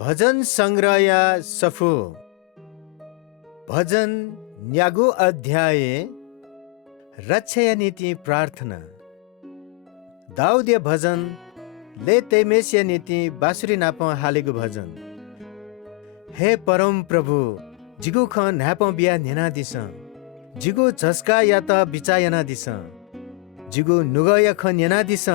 भजन संग्रह सफु भजन न्यागो अध्याय रक्षय नीति प्रार्थना दाउदे भजन ले तेमेसिया नीति बाँसुरी नाप हालेको भजन। हे परम प्रभु जिगु ख न्याप बिया नेना दिस जिगु झस्का या त बिचायना दिस जिगु नुगय ख नेना दिस।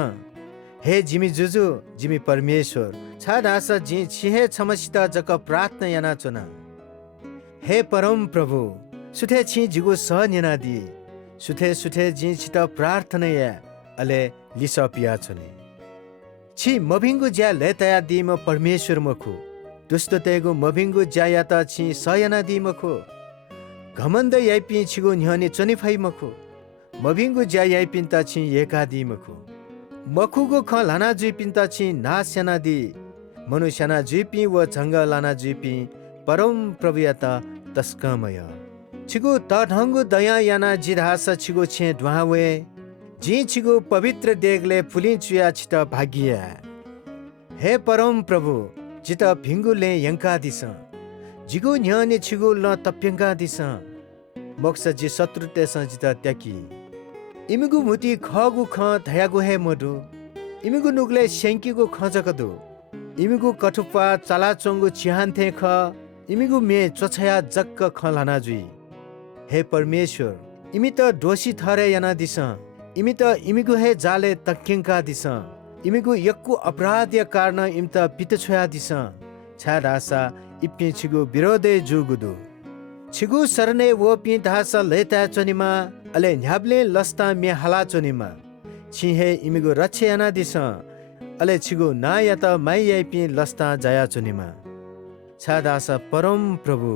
हे जिमी जुजु जिमी परमेश्वर छाडास जि छिहे छमसित जक प्रार्थना याना चुना। हे परम प्रभु सुथे छि जिगु स नेना दि सुथे सुथे जि छित प्रार्थना या अले लिस पिया चुने छि मभिंगु ज्या लेतया दि म परमेश्वर मखु दुष्ट तेगु मभिंगु ज्या या त छि सयना दि मखु घमण्ड याइपि छिगु न्हने चनि फै मखु मभिंगु ज्या याइपिन त छि एका दि मखु मखुगो ख लाना जुइपिन त छि नास्याना दि मनुष्यना जुइपि व झंग लाना जुइपि परम प्रभु या त तस्कमय छिगु त ढंगु दया याना जिधास छिगु छे ढ्वावे जी छिगु पवित्र देगले फुली चुया छित भाग्य। हे परम प्रभु जित भिंगुले यंका दिस जिगु न्हने छिगु ल तप्यंका दिस मोक्ष जि शत्रुते स जित त्याकी इमिगु मुति खगु ख धयागु हे मधु इमिगु नुगले सेंकीगु ख जकदु इमिगु कठुपा चलाचोंगु चिहान्थे ख इमिगु मे चछया जक्क ख लाना जुई। हे परमेश्वर इमि त दोषी थरे याना दिस इमि त इमिगु हे जाले तक्किंका दिस इमिगु यक्कु अपराध या कारण इम त पित छोया दिस छादासा इप्पि छिगु विरोधे जुगुदु छिगु सरने वो पि धासा लेता चनिमा अले न्याब्ले लस्ता मे हाला चनिमा छिहे इमिगु रक्षे याना दिस अले छिगु ना या त माइ याइपि लस्ता जाया चनिमा छादासा परम प्रभु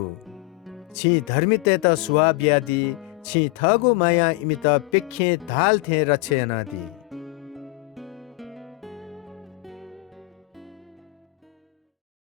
छि धर्मिते त सुवा ब्यादि छि थगु माया इमि त पेखे धाल थे रक्षे याना दि